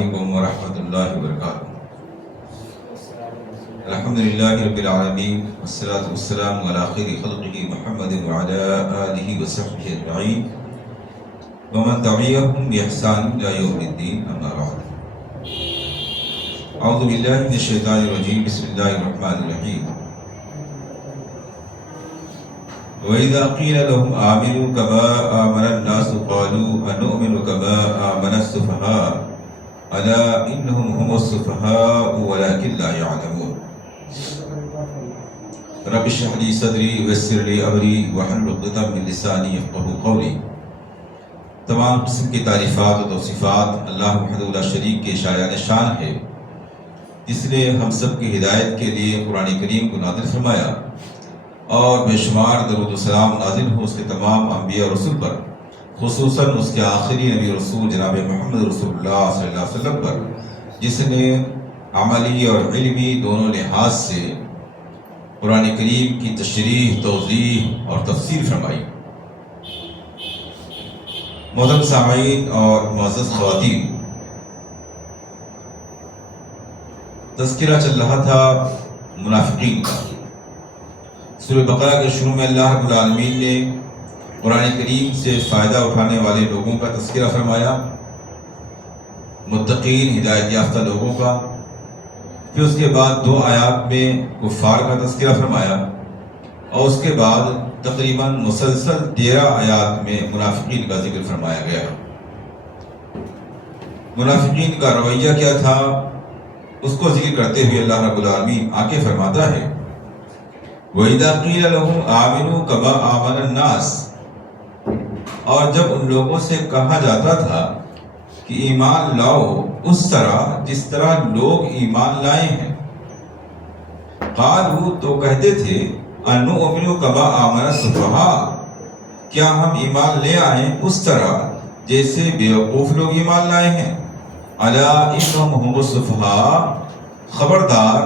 علیکم ورحمۃ اللہ وبرکاتہ۔ الحمدللہ رب العالمین والصلاة والسلام علی خیر خلقہ محمد وعلی آلہ وصحبہ اجمعین ومن تبعہم بإحسان الی یوم الدین، اما بعد۔ اعوذ باللہ من الشیطان الرجیم، بسم اللہ الرحمن الرحیم۔ وَإِذَا قِيلَ لَهُمْ آمِنُوا كَمَا آمَنَ النَّاسُ قَالُوا أَنُؤْمِنُ كَمَا آمَنَ السُّفَهَاءُ أَلَا إِنَّهُمْ هُمُ السُّفَهَاءُ وَلَكِنْ لَا يَعْلَمُونَ۔ رب اشرح لي صدری ويسر لي أمري واحلل عقدة من لساني يفقهوا قولي۔ تمام قسم کی تعریفات و توصیفات اللہ وحدہ لا شریک کے شایان شان ہے، جس نے ہم سب کی ہدایت کے لیے قرآن کریم کو نازل فرمایا اور بے شمار درود و سلام نازل ہو اس کے تمام انبیاء اور رسول پر، خصوصاً اس کے آخری نبی رسول جناب محمد رسول اللہ صلی اللہ علیہ وسلم پر، جس نے عملی اور علمی دونوں لحاظ سے قرآن کریم کی تشریح، توضیح اور تفسیر فرمائی۔ محترم سامعین اور معزز خواتین، تذکرہ چل رہا تھا منافقین کا۔ سورہ بقرہ کے شروع میں اللہ رب العالمین نے قرآن کریم سے فائدہ اٹھانے والے لوگوں کا تذکرہ فرمایا، متقین ہدایت یافتہ لوگوں کا۔ پھر اس کے بعد 2 آیات میں کفار کا تذکرہ فرمایا، اور اس کے بعد تقریباً مسلسل 13 آیات میں منافقین کا ذکر فرمایا گیا۔ منافقین کا رویہ کیا تھا، اس کو ذکر کرتے ہوئے اللہ رب العالمین آگے فرماتا ہے، وَإِذَا قِيلَ لَهُمْ آمِنُوا كَمَا آمَنَ النَّاسُ، اور جب ان لوگوں سے کہا جاتا تھا کہ ایمان لاؤ اس طرح جس طرح لوگ ایمان لائے ہیں، قالوا، تو کہتے تھے، أَنُؤْمِنُ كَمَا آمَنَ السُّفَهَاءُ، کیا ہم ایمان لے آئیں اس طرح جیسے بیوقوف لوگ ایمان لائے ہیں۔ أَلَا إِنَّهُمْ هُمُ السُّفَهَاءُ، خبردار،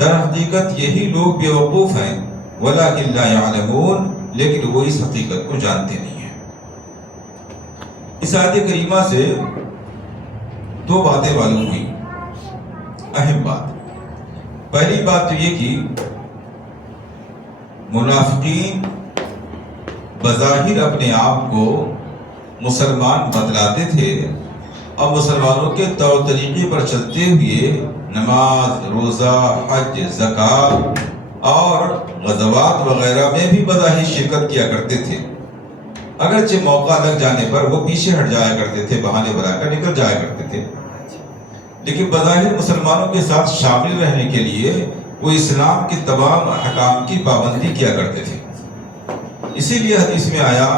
در حقیقت یہی لوگ بیوقوف ہیں، وَلَكِنْ لَا يَعْلَمُونَ، لیکن وہ اس حقیقت کو جانتے نہیں ہیں۔ اس آیت کریمہ سے 2 باتیں معلوم ہوئی، اہم بات۔ پہلی بات تو یہ کہ منافقین بظاہر اپنے آپ کو مسلمان بتلاتے تھے، اور مسلمانوں کے طور طریقے پر چلتے ہوئے نماز، روزہ، حج، زکوٰۃ اور غزوات وغیرہ میں بھی بظاہر شرکت کیا کرتے تھے۔ اگرچہ موقع لگ جانے پر وہ پیچھے ہٹ جایا کرتے تھے، بہانے بنا کر نکل جایا کرتے تھے، لیکن بظاہر مسلمانوں کے ساتھ شامل رہنے کے لیے وہ اسلام کے تمام احکام کی پابندی کیا کرتے تھے۔ اسی لیے حدیث میں آیا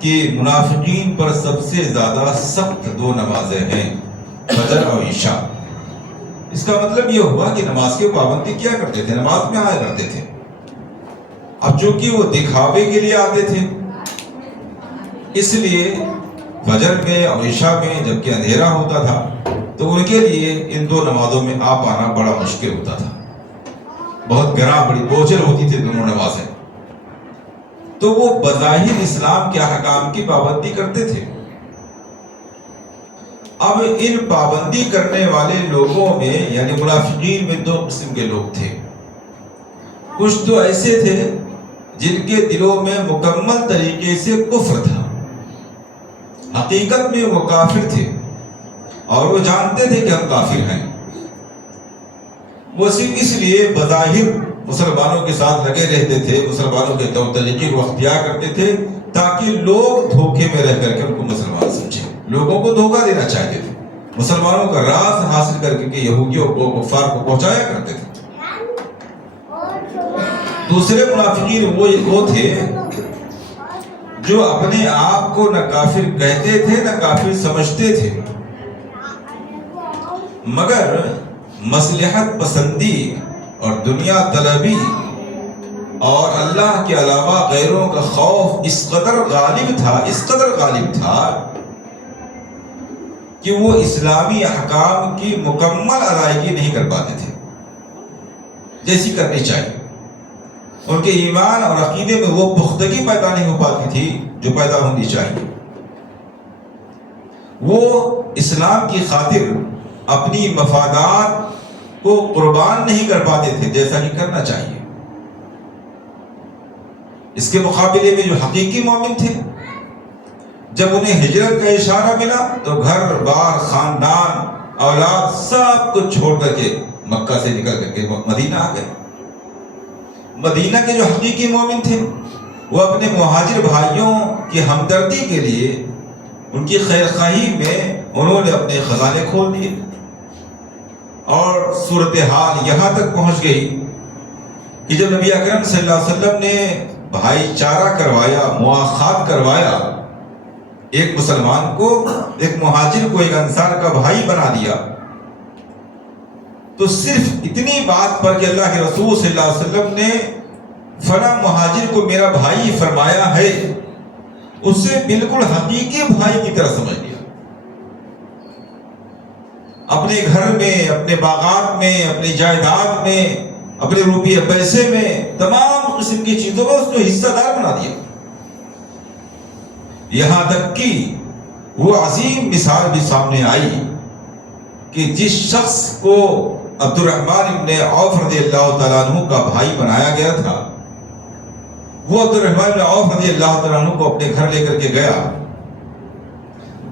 کہ منافقین پر سب سے زیادہ سخت 2 نمازیں ہیں، فجر اور عشاء۔ اس کا مطلب یہ ہوا کہ نماز کی پابندی کیا کرتے تھے، نماز میں آیا کرتے تھے۔ اب چونکہ وہ دکھاوے کے لیے آتے تھے، اس لیے فجر میں اور عشاء میں جبکہ اندھیرا ہوتا تھا تو ان کے لیے ان 2 نمازوں میں آ پانا بڑا مشکل ہوتا تھا، بہت گراں، بڑی بوجھل ہوتی تھی دونوں نمازیں، تو وہ بظاہر اسلام کے احکام کی پابندی کرتے تھے۔ اب ان پابندی کرنے والے لوگوں میں یعنی منافقین میں 2 قسم کے لوگ تھے۔ کچھ تو ایسے تھے جن کے دلوں میں مکمل طریقے سے کفر تھا، حقیقت میں وہ کافر تھے اور وہ جانتے تھے کہ ہم کافر ہیں، وہ صرف اس لیے بظاہر مسلمانوں کے ساتھ لگے رہتے تھے، مسلمانوں کے طور طریقے کو اختیار کرتے تھے تاکہ لوگ دھوکے میں رہ کر کے ان کو مسلمان سمجھیں، لوگوں کو دھوکہ دینا چاہتے تھے، مسلمانوں کا راز حاصل کر کے یہودیوں کو، کفار کو پہنچایا کرتے تھے۔ دوسرے منافقین وہ تھے جو اپنے آپ کو نہ کافر کہتے تھے نہ کافر سمجھتے تھے، مگر مصلحت پسندی اور دنیا طلبی اور اللہ کے علاوہ غیروں کا خوف اس قدر غالب تھا کہ وہ اسلامی احکام کی مکمل ادائیگی نہیں کر پاتے تھے جیسی کرنی چاہیے۔ ان کے ایمان اور عقیدے میں وہ پختگی پیدا نہیں ہو پاتی تھی جو پیدا ہونی چاہیے۔ وہ اسلام کی خاطر اپنی مفادات کو قربان نہیں کر پاتے تھے جیسا کہ کرنا چاہیے۔ اس کے مقابلے میں جو حقیقی مومن تھے، جب انہیں ہجرت کا اشارہ ملا تو گھر بار، خاندان، اولاد سب کچھ چھوڑ کر کے مکہ سے نکل کر کے مدینہ آ گئے۔ مدینہ کے جو حقیقی مومن تھے وہ اپنے مہاجر بھائیوں کی ہمدردی کے لیے، ان کی خیر خواہی میں انہوں نے اپنے خزانے کھول دیے، اور صورتحال یہاں تک پہنچ گئی کہ جب نبی اکرم صلی اللہ علیہ وسلم نے بھائی چارہ کروایا، مواخات کروایا، ایک مسلمان کو، ایک مہاجر کو ایک انصار کا بھائی بنا دیا، تو صرف اتنی بات پر کہ اللہ کے رسول صلی اللہ علیہ وسلم نے فلاں مہاجر کو میرا بھائی فرمایا ہے، اسے بالکل حقیقی بھائی کی طرح سمجھ لیا۔ اپنے گھر میں، اپنے باغات میں، اپنی جائیداد میں، اپنے روپیے پیسے میں، تمام قسم کی چیزوں میں اس کو حصہ دار بنا دیا۔ یہاں تک کہ وہ عظیم مثال بھی سامنے آئی کہ جس شخص کو عبد الرحمن ابن عوف رضی اللہ تعالیٰ عنہ کا بھائی بنایا گیا تھا، وہ عبد الرحمن ابن عوف رضی اللہ تعالیٰ عنہ کو اپنے گھر لے کر کے گیا،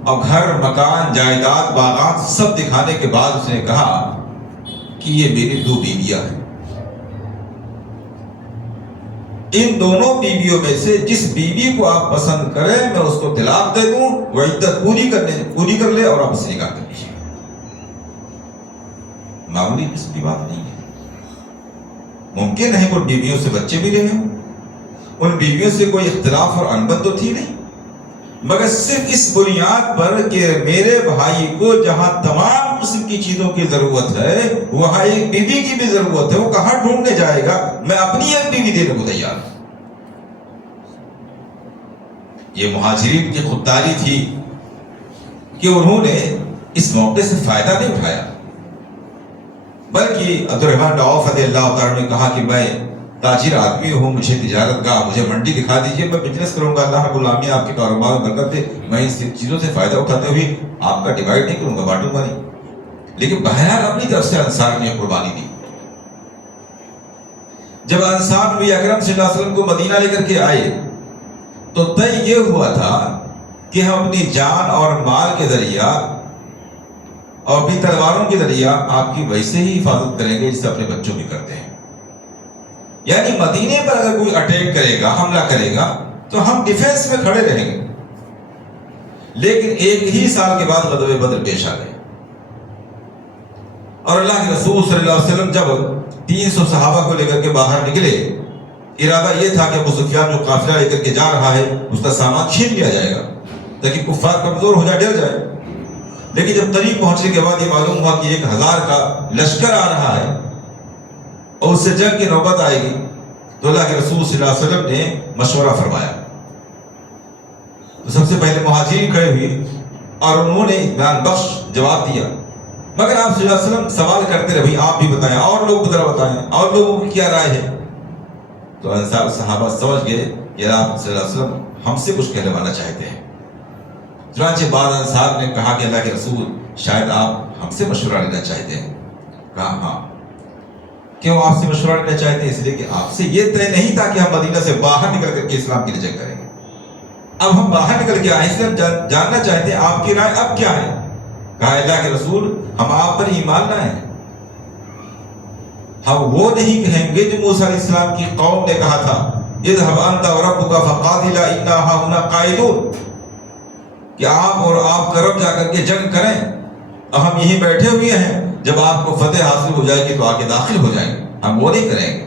اور گھر، مکان، جائیداد، باغات سب دکھانے کے بعد اس نے کہا کہ یہ میری 2 بیویاں ہیں، ان دونوں بیویوں میں سے جس بیوی کو آپ پسند کریں میں اس کو طلاق دے دوں، وہ عدت پوری کر لے اور آپ اسے نکاح کر لیجیے۔ معمولی قسم کی بات نہیں ہے۔ ممکن ہے کہ بیویوں سے بچے بھی رہے ہوں، ان بیویوں سے کوئی اختلاف اور انبن تو تھی نہیں، مگر صرف اس بنیاد پر کہ میرے بھائی کو جہاں تمام قسم کی چیزوں کی ضرورت ہے وہاں ایک بیوی کی بھی ضرورت ہے، وہ کہاں ڈھونڈنے جائے گا، میں اپنی ایک بیوی دینے کو تیار ہوں۔ یہ مہاجرین کی خودداری تھی کہ انہوں نے اس موقع سے فائدہ نہیں اٹھایا، بلکہ عبد الرحمن بن عوف رضی اللہ تعالیٰ نے کہا کہ میں تاجر آدمی ہوں، مجھے تجارت گاہ، مجھے منڈی دکھا دیجئے، میں بزنس کروں گا، اللہ رب العالمین آپ کے کاروبار میں برکت دے، میں ان چیزوں سے فائدہ اٹھاتے ہوئے آپ کا ڈیوائڈ نہیں کروں گا، بانٹوں گا نہیں۔ لیکن بہرحال اپنی طرف سے انصار نے قربانی دی۔ جب انصار نبی اکرم صلی اللہ علیہ وسلم کو مدینہ لے کر کے آئے تو طے یہ ہوا تھا کہ ہم اپنی جان اور مال کے ذریعہ اور اپنی تلواروں کے ذریعہ آپ کی ویسے ہی حفاظت کریں گے جسے اپنے بچوں کی کرتے ہیں، یعنی مدینے پر اگر کوئی اٹیک کرے گا، حملہ کرے گا تو ہم ڈیفینس میں کھڑے رہیں گے۔ لیکن ایک ہی سال کے بعد غزوہ بدر پیش آ گئے، اور اللہ کے رسول صلی اللہ علیہ وسلم جب 300 صحابہ کو لے کر کے باہر نکلے، ارادہ یہ تھا کہ ابو سفیان جو قافلہ لے کر کے جا رہا ہے اس کا سامان چھین لیا جائے گا تاکہ کفار کمزور ہو جائے، ڈر جائے۔ لیکن جب قریب پہنچنے کے بعد یہ معلوم ہوا کہ 1000 کا لشکر آ رہا ہے اور اس سے جنگ کی نوبت آئے گی، تو اللہ کے رسول صلی اللہ علیہ وسلم نے مشورہ فرمایا۔ تو سب سے پہلے مہاجرین کھڑے ہوئے اور انہوں نے اطمینان بخش جواب دیا، مگر آپ صلی اللہ علیہ وسلم سوال کرتے رہے، بھائی آپ بھی بتائیں، اور لوگ ذرا بتائیں، اور لوگوں کی کیا رائے ہے؟ تو انصار صحابہ سمجھ گئے کہ آپ صلی اللہ علیہ وسلم ہم سے کچھ کہلوانا چاہتے ہیں۔ چنانچہ بعض انصار نے کہا کہ اللہ کے رسول شاید آپ ہم سے مشورہ لینا چاہتے ہیں۔ کہا ہاں، کیوں آپ سے مشورہ لینا چاہتے ہیں؟ اس لیے کہ آپ سے یہ طے نہیں تھا کہ ہم مدینہ سے باہر نکل کر کے اسلام کے لیے جنگ کریں گے، اب ہم باہر نکل کے آئے، اس لیے ہم جاننا چاہتے ہیں آپ کی رائے اب کیا ہے؟ کہا اللہ کے رسول ہم آپ پر ایمان لائے ہیں، ہم وہ نہیں کہیں گے جو موسیٰ علیہ السلام کی قوم نے کہا تھا اذهب انت وربك فقاتلا انا هاهنا قاعدون، کہ آپ اور آپ کا رب جا کر کے جنگ کریں، ہم یہیں بیٹھے ہوئے ہیں، جب آپ کو فتح حاصل ہو جائے گی تو آگے داخل ہو جائیں گے، ہم وہ نہیں کریں گے،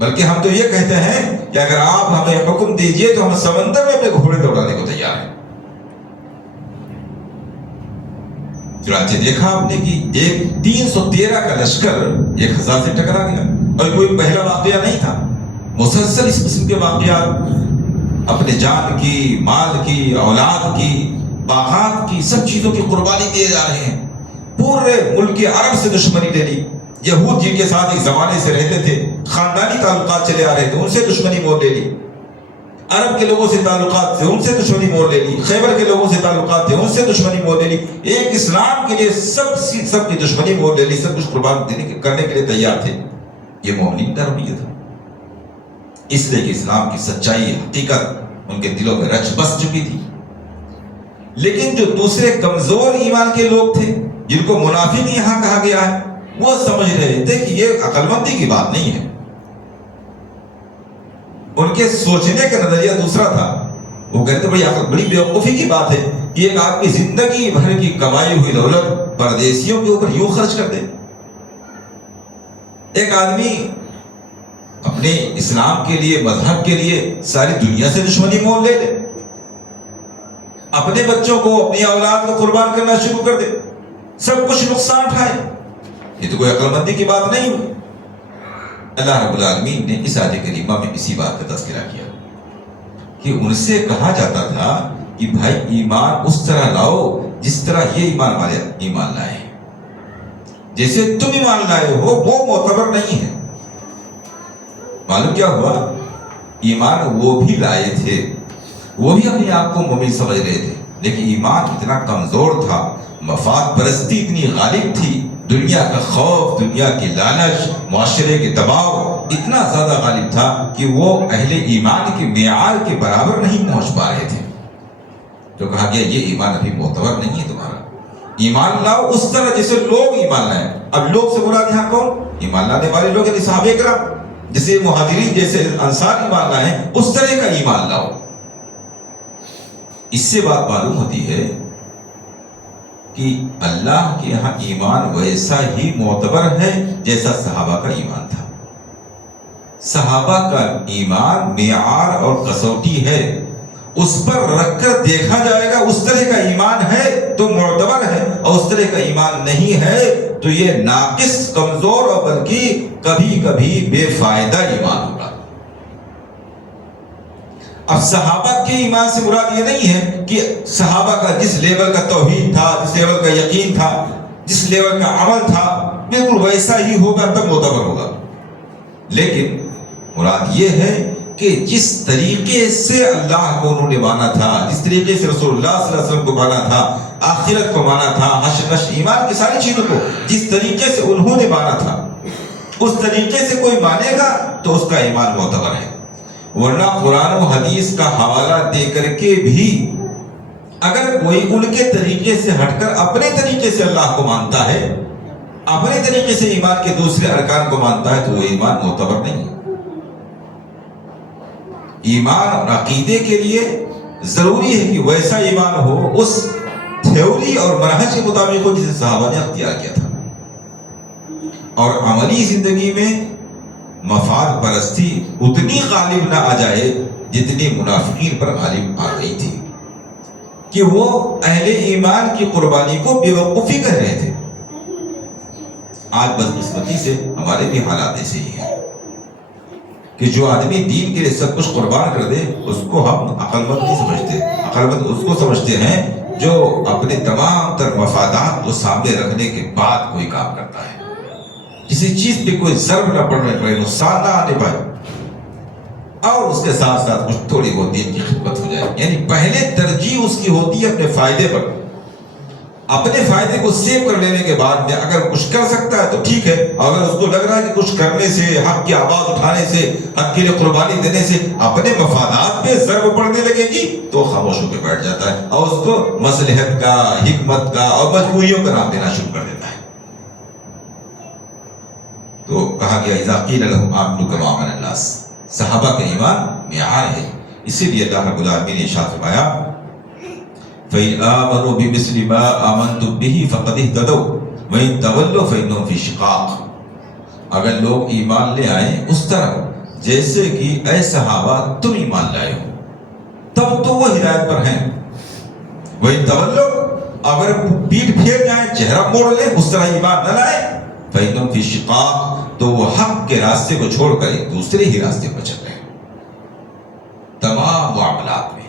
بلکہ ہم تو یہ کہتے ہیں کہ اگر آپ ہمیں حکم دیجئے تو ہم سمندر میں اپنے گھوڑے دوڑانے کو تیار ہیں۔ چنانچہ دیکھا آپ نے کہ ایک 313 کا لشکر 1000 سے ٹکرا گیا، اور کوئی پہلا واقعہ نہیں تھا، مسلسل اس قسم کے واقعات اپنے جان کی، مال کی، اولاد کی، باغات کی، سب چیزوں کی قربانی دیے جا رہے ہیں۔ پورے ملک عرب سے دشمنی لے لی، یہود جن کے ساتھ ایک زمانے سے رہتے تھے، خاندانی تعلقات چلے آ رہے تھے، ان سے دشمنی مول لے لی، عرب کے لوگوں سے تعلقات تھے، ان سے دشمنی مول لے لی، خیبر کے لوگوں سے تعلقات تھے، ان سے دشمنی مول لے لی، ایک اسلام کے لیے سب کی دشمنی مول لے لی، سب کچھ قربان کرنے کے لیے تیار تھے۔ یہ مومنین کا رویہ تھا، اس لیے کہ اسلام کی سچائی حقیقت ان کے دلوں میں رچ بس چکی تھی۔ لیکن جو دوسرے کمزور ایمان کے لوگ تھے، جن کو منافق یہاں کہا گیا ہے، وہ سمجھ رہے تھے کہ یہ عقل مندی کی بات نہیں ہے، ان کے سوچنے کا نظریہ دوسرا تھا۔ وہ کہتے بڑی بیوقوفی کی بات ہے کہ ایک آدمی زندگی بھر کی کمائی ہوئی دولت پردیسیوں کے اوپر یوں خرچ کر دے، ایک آدمی اپنے اسلام کے لیے، مذہب کے لیے ساری دنیا سے دشمنی مول لے لے، اپنے بچوں کو، اپنی اولاد کو قربان کرنا شروع کر دے، سب کچھ نقصان اٹھائے۔ یہ تو کوئی عقل مندی کی بات نہیں ہوئی۔ اللہ رب العالمین نے اس آیت کریمہ میں اسی بات کا تذکرہ کیا کہ ان سے کہا جاتا تھا کہ بھائی ایمان اس طرح لاؤ جس طرح یہ ایمان والے ایمان لائے ہیں، جیسے تم ایمان لائے ہو وہ معتبر نہیں ہے۔ معلوم کیا ہوا؟ ایمان وہ بھی لائے تھے، وہ بھی اپنے آپ کو مومن سمجھ رہے تھے، لیکن ایمان اتنا کمزور تھا، مفاد پرستی اتنی غالب تھی، دنیا کا خوف، دنیا کی لالچ، معاشرے کے دباؤ اتنا زیادہ غالب تھا کہ وہ اہل ایمان کے معیار کے برابر نہیں پہنچ پا رہے تھے۔ تو کہا گیا یہ ایمان ابھی معتبر نہیں ہے تمہارا، ایمان لاؤ اس طرح جیسے لوگ ایمان لائیں۔ اب لوگ سے مراد یہاں کون؟ ایمان لانے والے لوگ، یعنی صحابہ کرام، جیسے مہاجرین، جیسے انصار ایمان لائیں، اس طرح کا ایمان لاؤ۔ اس سے بات معلوم ہوتی ہے کہ اللہ کے یہاں ایمان ویسا ہی معتبر ہے جیسا صحابہ کا ایمان تھا۔ صحابہ کا ایمان معیار اور کسوٹی ہے، اس پر رکھ کر دیکھا جائے گا، اس طرح کا ایمان ہے تو معتبر ہے، اور اس طرح کا ایمان نہیں ہے تو یہ ناقص، کمزور اور بلکہ کبھی کبھی بے فائدہ ایمان ہوگا۔ اب صحابہ کے ایمان سے مراد یہ نہیں ہے کہ صحابہ کا جس لیول کا توحید تھا، جس لیول کا یقین تھا، جس لیول کا عمل تھا، بالکل ویسا ہی ہوگا تب معتبر ہوگا، لیکن مراد یہ ہے کہ جس طریقے سے اللہ کو انہوں نے مانا تھا، جس طریقے سے رسول اللہ صلی اللہ علیہ وسلم کو مانا تھا، آخرت کو مانا تھا، حشر نشر ایمان کی ساری چیزوں کو جس طریقے سے انہوں نے مانا تھا، اس طریقے سے کوئی مانے گا تو اس کا ایمان معتبر ہے۔ ورنہ قرآن و حدیث کا حوالہ دے کر کے بھی اگر کوئی ان کے طریقے سے ہٹ کر اپنے طریقے سے اللہ کو مانتا ہے، اپنے طریقے سے ایمان کے دوسرے ارکان کو مانتا ہے، تو وہ ایمان معتبر نہیں ہے۔ ایمان اور عقیدے کے لیے ضروری ہے کہ ویسا ایمان ہو، اس تھیوری اور منہج کے مطابق ہو جسے صحابہ نے اختیار کیا تھا، اور عملی زندگی میں مفاد پرستی اتنی غالب نہ آ جائے جتنی منافقین پر غالب آ گئی تھی کہ وہ اہل ایمان کی قربانی کو بے وقوفی کر رہے تھے۔ آج بدقسمتی سے ہمارے بھی حالات ایسے ہی ہیں کہ جو آدمی دین کے لیے سب کچھ قربان کر دے اس کو ہم عقل مند نہیں سمجھتے۔ عقل مند اس کو سمجھتے ہیں جو اپنے تمام تر مفادات کو سامنے رکھنے کے بعد کوئی کام کرتا ہے، کسی چیز پہ کوئی ضرب نہ پڑنے پڑے، نقصان نہ آنے پائے، اور اس کے ساتھ ساتھ کچھ تھوڑی بہت دین کی خدمت ہو جائے۔ یعنی پہلے ترجیح اس کی ہوتی ہے اپنے فائدے پر، اپنے فائدے کو سیو کر لینے کے بعد میں اگر کچھ کر سکتا ہے تو ٹھیک ہے، اگر اس کو لگ رہا ہے کہ کچھ کرنے سے، حق کی آواز اٹھانے سے، حق کے لیے قربانی دینے سے اپنے مفادات پہ ضرب پڑنے لگے گی تو خاموش ہو کے بیٹھ جاتا ہے اور اس کو مصلحت کا، حکمت کا اور مجبوریوں کا نام دینا شروع کر دیتا ہے۔ تو کہا گیا اذا قیل لهم آمنوا كما آمن الناس، صحابہ کا ایمان معیار ہے۔ اسی لیے اللہ رب العالمین نے ارشاد فرمایا فَإِنْ آمَنُوا بِمِثْلِ مَا آمَنْتُمْ بِهِ فَقَدِ اهْتَدَوْا وَإِنْ تَوَلَّوْا فَإِنَّهُمْ فِي شِقَاقٍ، اگر لوگ ایمان لے آئیں اس طرح جیسے کہ اے صحابہ تم ایمان لائے ہو، تب تو وہ ہدایت پر ہیں۔ وَإِنْ تَوَلَّوْا، اگر پیٹ پھیر جائیں، چہرہ موڑ لیں، اس طرح ایمان نہ لائیں، فَإِنَّهُمْ فِي شِقَاقٍ، تو وہ حق کے راستے کو چھوڑ کر ایک دوسرے ہی راستے پر چل رہے ہیں تمام معاملات میں۔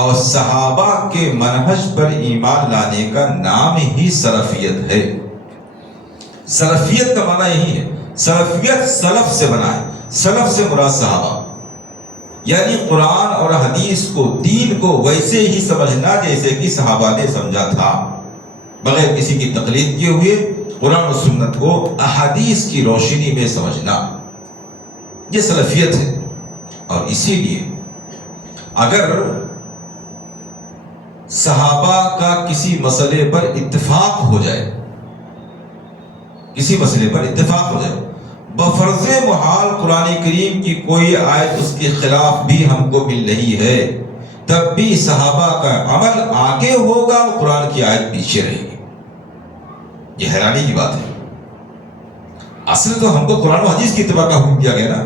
اور صحابہ کے منہج پر ایمان لانے کا نام ہی سلفیت ہے۔ سلفیت کا معنی یہی ہے، سلفیت سلف سے بنا ہے، سلف سے مراد صحابہ، یعنی قرآن اور حدیث کو، دین کو ویسے ہی سمجھنا جیسے کہ صحابہ نے سمجھا تھا، بغیر کسی کی تقلید کیے ہوئے قرآن و سنت کو احادیث کی روشنی میں سمجھنا، یہ سلفیت ہے۔ اور اسی لیے اگر صحابہ کا کسی مسئلے پر اتفاق ہو جائے، کسی مسئلے پر اتفاق ہو جائے، بفرض محال قرآن کریم کی کوئی آیت اس کے خلاف بھی ہم کو مل رہی ہے، تب بھی صحابہ کا عمل آگے ہوگا، قرآن کی آیت پیچھے رہے گی۔ یہ حیرانی کی بات ہے۔ اصل تو ہم کو قرآن و حدیث کی اتباع کا حکم دیا گیا نا،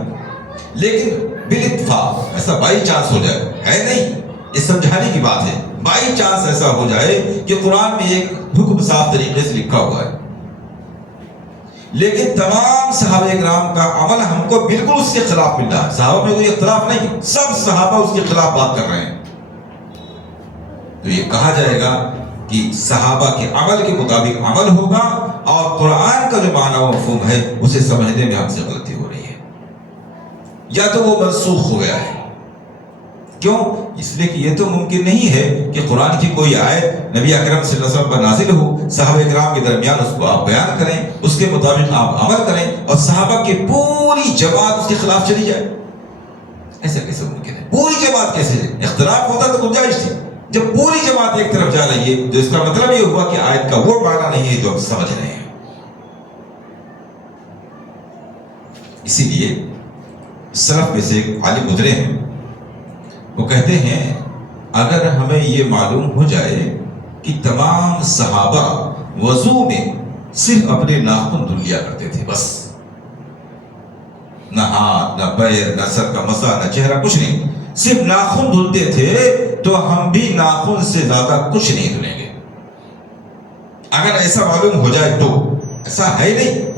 لیکن بالاتفاق ایسا بائی چانس ہو جائے، ہے نہیں، یہ سمجھانے کی بات ہے، بائی چانس ایسا ہو جائے کہ قرآن میں ایک حکم صاف طریقے سے لکھا ہوا ہے، لیکن تمام صحابہ اکرام کا عمل ہم کو بالکل اس کے خلاف مل رہا ہے، صحابہ میں کوئی اختلاف نہیں، سب صحابہ اس کے خلاف بات کر رہے ہیں، تو یہ کہا جائے گا کہ صحابہ کے عمل کے مطابق عمل ہوگا، اور قرآن کا جو معنی و مفہوم ہے اسے سمجھنے میں ہم سے غلطی ہو رہی ہے، یا تو وہ منسوخ ہو گیا ہے۔ کیوں؟ اس لیے کہ یہ تو ممکن نہیں ہے کہ قرآن کی کوئی آیت نبی اکرم صلی اللہ علیہ وسلم پر نازل ہو، صحابہ اکرام کے درمیان اس کو آپ بیان کریں، اس کے مطابق آپ عمل کریں، اور صحابہ کی پوری جماعت اس کے خلاف چلی جائے، ایسا کیسے ممکن ہے؟ پوری جماعت کیسے ہے؟ اختلاف ہوتا تو گنجائش تھی، جب پوری جماعت ایک طرف جا رہی ہے تو اس کا مطلب یہ ہوا کہ آیت کا وہ معنی نہیں ہے جو ہم سمجھ رہے ہیں۔ اسی لیے سلف میں سے ایک عالم گزرے ہیں، وہ کہتے ہیں اگر ہمیں یہ معلوم ہو جائے کہ تمام صحابہ وضو میں صرف اپنے ناخن دھل لیا کرتے تھے، بس نہ ہاتھ نہ پیر نہ سر کا مسا نہ چہرہ، کچھ نہیں، صرف ناخن دھلتے تھے، تو ہم بھی ناخن سے زیادہ کچھ نہیں دھلیں گے۔ اگر ایسا معلوم ہو جائے تو، ایسا ہے نہیں،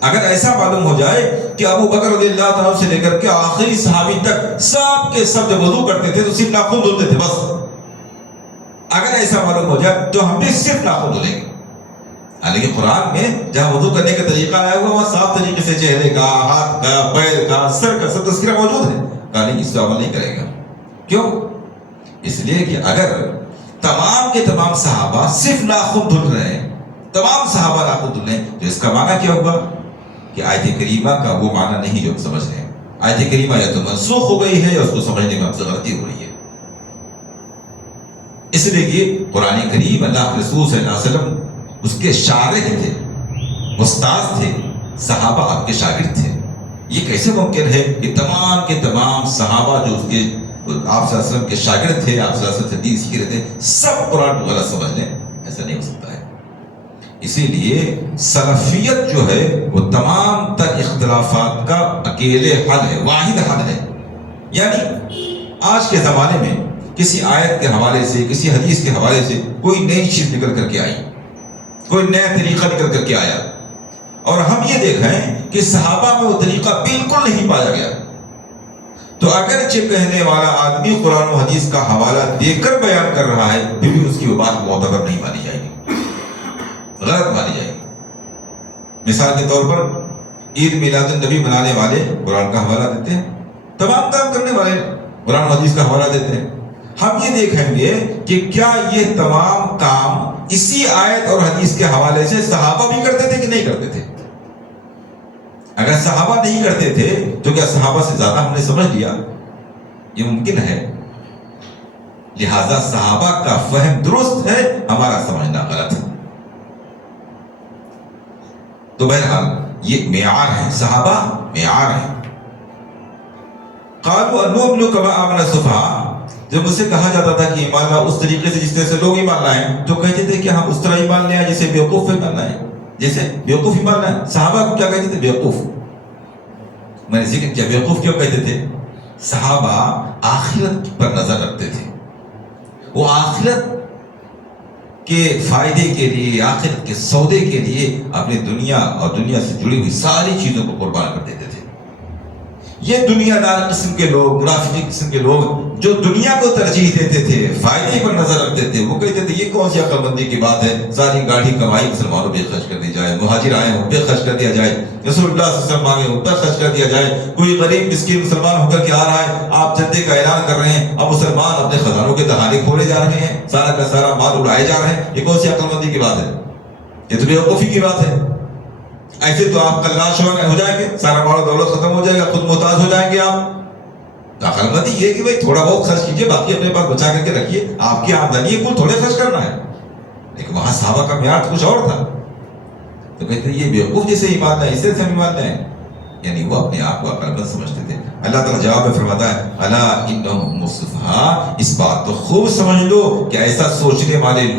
اگر ایسا معلوم ہو جائے کہ ابو بکر رضی اللہ تعالیٰ سے لے کر کے آخری صحابی تک سب کے سب جب وضو کرتے تھے تو صرف ناخن دھلتے تھے بس، اگر ایسا معلوم ہو جائے تو ہم بھی صرف ناخن دھلیں گے۔ لیکن قرآن میں جہاں وضو کرنے کا طریقہ آیا ہوا وہاں صاف طریقے سے چہرے کا، ہاتھ کا، پیر کا، سر کا سب تذکرہ موجود ہے، کہا نہیں اس سے عمل نہیں کرے گا۔ کیوں؟ اس لیے کہ اگر تمام کے تمام صحابہ صرف ناخن دھل رہے ہیں، تمام صحابہ ناخن دھل رہے ہیں، تو اس کا معنی کیا ہوگا کہ آیت کریمہ کا وہ معنی نہیں جو ہم سمجھ رہے ہیں۔ آیت کریمہ یا تو منسوخ ہو گئی ہے یا اس کو سمجھنے میں ہم سے غلطی ہو رہی ہے۔ اس لیے کہ قرآن کریم اللہ کے رسول صلی اللہ علیہ وسلم اس کے شارح تھے، استاد تھے، صحابہ آپ کے شاگرد تھے۔ یہ کیسے ممکن ہے کہ تمام کے تمام صحابہ جو اس کے آپ صلی اللہ علیہ وسلم کے شاگرد تھے، آپ صلی اللہ علیہ وسلم سے دین سیکھ رہے تھے، سب قرآن کو غلط سمجھ لیں؟ ایسا نہیں ہو سکتا ہے۔ اسی لیے سلفیت جو ہے وہ تمام تر اختلافات کا اکیلے حل ہے، واحد حل ہے۔ یعنی آج کے زمانے میں کسی آیت کے حوالے سے، کسی حدیث کے حوالے سے کوئی نئی چیز نکل کر کے آئی، کوئی نیا طریقہ نکل کر کے آیا، اور ہم یہ دیکھیں کہ صحابہ میں وہ طریقہ بالکل نہیں پایا گیا، تو اگرچہ کہنے والا آدمی قرآن و حدیث کا حوالہ دے کر بیان کر رہا ہے، پھر بھی اس کی وہ بات معتبر نہیں مانی جائے گی، غلط مانی جائے گی۔ مثال کے طور پر عید میلاد النبی منانے والے قرآن کا حوالہ دیتے ہیں، تمام کام کرنے والے قرآن و حدیث کا حوالہ دیتے ہیں۔ ہم یہ دیکھیں گے کہ کیا یہ تمام کام اسی آیت اور حدیث کے حوالے سے صحابہ بھی کرتے تھے کہ نہیں کرتے تھے؟ اگر صحابہ نہیں کرتے تھے تو کیا صحابہ سے زیادہ ہم نے سمجھ لیا؟ یہ ممکن ہے۔ لہذا صحابہ کا فہم درست ہے، ہمارا سمجھنا غلط ہے۔ تو بہرحال یہ معیار ہے، صحابہ معیار ہے۔ قالوا انؤمن كما آمن السفهاء، جب مجھ سے کہا جاتا تھا کہ ایمان لاؤ اس طریقے سے جس طرح سے لوگ ایمان لائیں، تو کہتے تھے کہ ہم اس طرح ایمان لیں جیسے بیوقوف ایمان لائیں، جیسے بیوقوف ایمان لائیں۔ صحابہ کو کیا کہتے تھے؟ بیوقوف۔ میں نے ذکر کیا بیوقوف کیوں کہتے تھے؟ صحابہ آخرت پر نظر رکھتے تھے، وہ آخرت کے فائدے کے لیے، آخرت کے سودے کے لیے اپنی دنیا اور دنیا سے جڑی ہوئی ساری چیزوں کو قربان کر دیتے تھے۔ یہ دنیا دار قسم کے لوگ، منافق قسم کے لوگ جو دنیا کو ترجیح دیتے تھے، فائدے پر نظر رکھتے تھے، وہ کہتے تھے یہ کون سی عقل مندی کی بات ہے، ساری گاڑی کمائی مسلمانوں پہ خرچ کر دی جائے، مہاجر آئے ان پہ خرچ کر دیا جائے، رسول اللہ صلی اللہ علیہ وسلم آگے ان پر خرچ کر دیا جائے، کوئی غریب مسکین مسلمان ہو کر کے آ رہا ہے، آپ چندے کا اعلان کر رہے ہیں، اب مسلمان اپنے خزانوں کے دہانے کھولے جا رہے ہیں، سارا کا سارا مال اڑائے جا رہے ہیں، یہ کون سی عقل مندی کی بات ہے؟ یہ تو بیوقوفی کی بات ہے۔ ایسے تو آپ کلاش ہو جائیں گے، سارا مال و دولت ختم ہو جائے گا، خود محتاج ہو جائیں گے آپ۔ عقل مندی یہ کہ بھائی تھوڑا بہت خرچ کیجئے، باقی اپنے پاس بچا کر کے رکھیے، آپ کی آمدنی ہے، کل تھوڑے خرچ کرنا ہے۔ لیکن وہاں صحابہ کا معیار کچھ اور تھا، تو کہتے ہیں یہ بیوقوف جیسے ایمان لائے، اس سے ہم ایمان لائیں، یعنی وہ اپنے آپ کو عقل مند سمجھتے تھے۔ اللہ تعالیٰ جواب میں فرماتا ہے الا انہم السفہاء، اس بات کو خوب سمجھ لو کہ ایسا سوچنے والے لوگ